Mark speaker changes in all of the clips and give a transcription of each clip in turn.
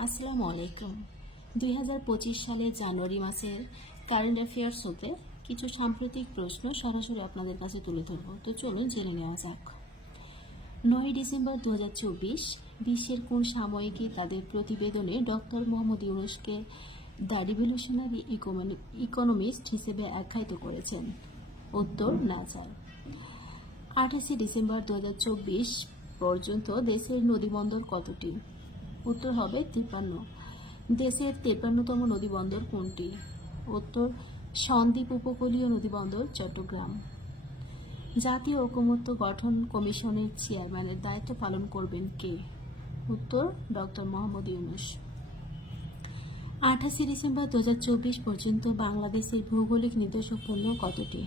Speaker 1: আসসালামু আলাইকুম। দুই হাজার পঁচিশ সালে জানুয়ারি মাসের কারেন্ট অ্যাফেয়ার্স হতে কিছু সাম্প্রতিক প্রশ্ন সরাসরি আপনাদের কাছে তুলে ধরব। তো চলুন জেনে নেওয়া যাক। নয় ডিসেম্বর দু হাজার চব্বিশ, বিশ্বের কোন সাময়িকী তাদের প্রতিবেদনে ডক্টর মোহাম্মদ ইউনুসকে দ্য রিভলিউশনারি ইকোনমিস্ট হিসেবে আখ্যায়িত করেছেন? উত্তর নাচার আঠাশে ডিসেম্বর দু হাজার চব্বিশ পর্যন্ত দেশের নদীবন্দর কতটি? উত্তর হবে তিপ্পান্ন। দেশের তেপ্পান্নতম নদীবন্দর কোনটি? উত্তর, সন্দ্বীপ উপকূলীয় নদীবন্দর, চট্টগ্রাম। জাতীয় ঐকমত্য গঠন কমিশনের চেয়ারম্যানের দায়িত্ব পালন করবেন কে? উত্তর, ডক্টর মোহাম্মদ ইউনুস। আঠাশে ডিসেম্বর দু হাজার চব্বিশ পর্যন্ত বাংলাদেশের ভৌগোলিক নির্দেশক পণ্য কতটি?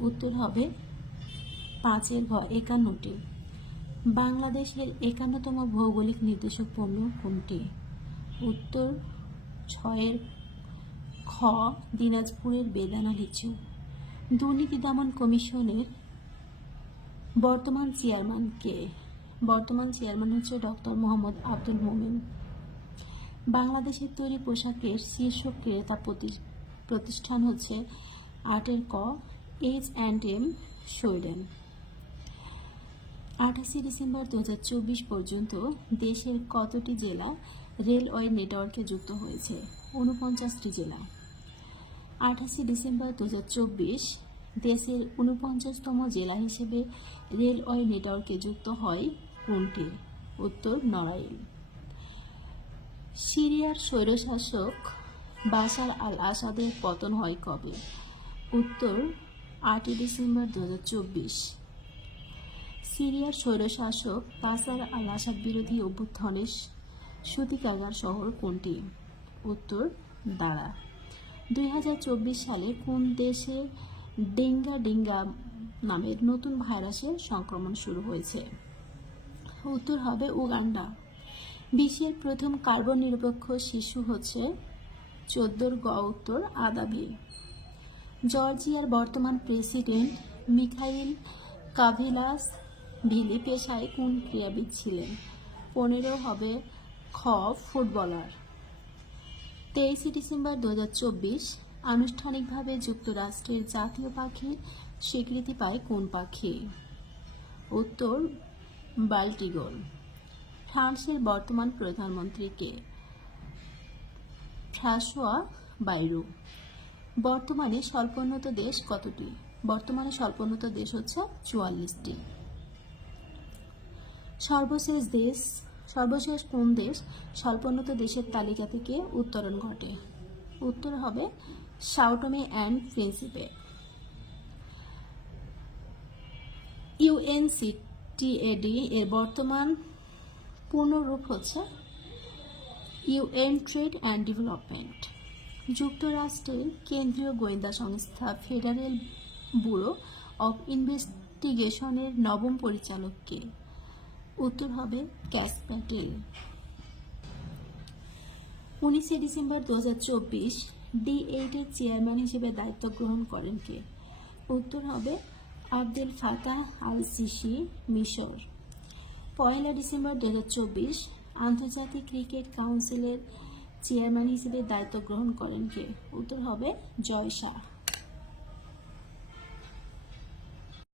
Speaker 1: উত্তর হবে পাঁচের ঘ একান্নটি। বাংলাদেশের একান্নতম ভৌগোলিক নির্দেশক পণ্য কোনটি? উত্তর, ছয়ের খ, দিনাজপুরের বেদানা লিচু। দুর্নীতি দমন কমিশনের বর্তমান চেয়ারম্যান কে? বর্তমান চেয়ারম্যান হচ্ছে ডক্টর মোহাম্মদ আব্দুল মোমিন। বাংলাদেশের তৈরি পোশাকের শীর্ষ ক্রেতা প্রতি- প্রতিষ্ঠান হচ্ছে আটের ক, এইচ অ্যান্ড এম সুইডেন আঠাশে ডিসেম্বর দু হাজার চব্বিশ পর্যন্ত দেশের কতটি জেলা রেলওয়ে নেটওয়ার্কে যুক্ত হয়েছে? উনপঞ্চাশটি জেলা। আঠাশে ডিসেম্বর দু হাজার চব্বিশ দেশের উনপঞ্চাশতম জেলা হিসেবে রেলওয়ে নেটওয়ার্কে যুক্ত হয় কোনটি? উত্তর নড়াইল সিরিয়ার স্বৈরশাসক বাশার আল আসাদের পতন হয় কবে? উত্তর, আটই ডিসেম্বর দু হাজার চব্বিশ। সিরিয়ার স্বৈরশাসক বাসার আল আসাদ বিরোধী অভ্যুত্থানের সূতিকাগার শহর কোনটি? উত্তর, দাঁড়া। দুই সালে কোন দেশে ডেঙ্গা ডেঙ্গা নামের নতুন ভাইরাসের সংক্রমণ শুরু হয়েছে? উত্তর হবে উগান্ডা। বিশ্বের প্রথম কার্বন নিরপেক্ষ শিশু হচ্ছে চোদ্দোর গ, উত্তর আদাবি। জর্জিয়ার বর্তমান প্রেসিডেন্ট মিখাইল কাভিলাস ভিলি পেশায় কোন ক্রীড়াবিদ ছিলেন? পনেরো হবে খ ফুটবলার। তেইশে ডিসেম্বর দু হাজার চব্বিশ, আনুষ্ঠানিকভাবে যুক্তরাষ্ট্রের জাতীয় পাখির স্বীকৃতি পায় কোন পাখি? উত্তর বাল্টিগোল ফ্রান্সের বর্তমান প্রধানমন্ত্রী কে? ফ্রাসোয়া বাইরু। বর্তমানে স্বল্পোন্নত দেশ কতটি? বর্তমানে স্বল্পোন্নত দেশ হচ্ছে চুয়াল্লিশটি। সর্বশেষ দেশ, সর্বশেষ কোন দেশ স্বল্পোন্নত দেশের তালিকা থেকে উত্তরণ ঘটে? উত্তর হবে সাউটমে অ্যান্ড প্রিন্সিপে ইউএনসিটিএডি এর বর্তমান পূর্ণরূপ হচ্ছে ইউএন ট্রেড অ্যান্ড ডেভেলপমেন্ট। যুক্তরাষ্ট্রের কেন্দ্রীয় গোয়েন্দা সংস্থা ফেডারেল ব্যুরো অব ইনভেস্টিগেশনের নবম পরিচালক কে উত্তর হবে ক্যাস প্যাটেল উনিশে ডিসেম্বর দু হাজার চব্বিশ, ডি চেয়ারম্যান হিসেবে দায়িত্ব গ্রহণ করেন কে? উত্তর হবে আবদেল ফাতাহ আল সিসি মিশর। পয়লা ডিসেম্বর দু চব্বিশ, আন্তর্জাতিক ক্রিকেট কাউন্সিলের চেয়ারম্যান হিসেবে দায়িত্ব গ্রহণ করেন কে? উত্তর হবে জয় শাহ।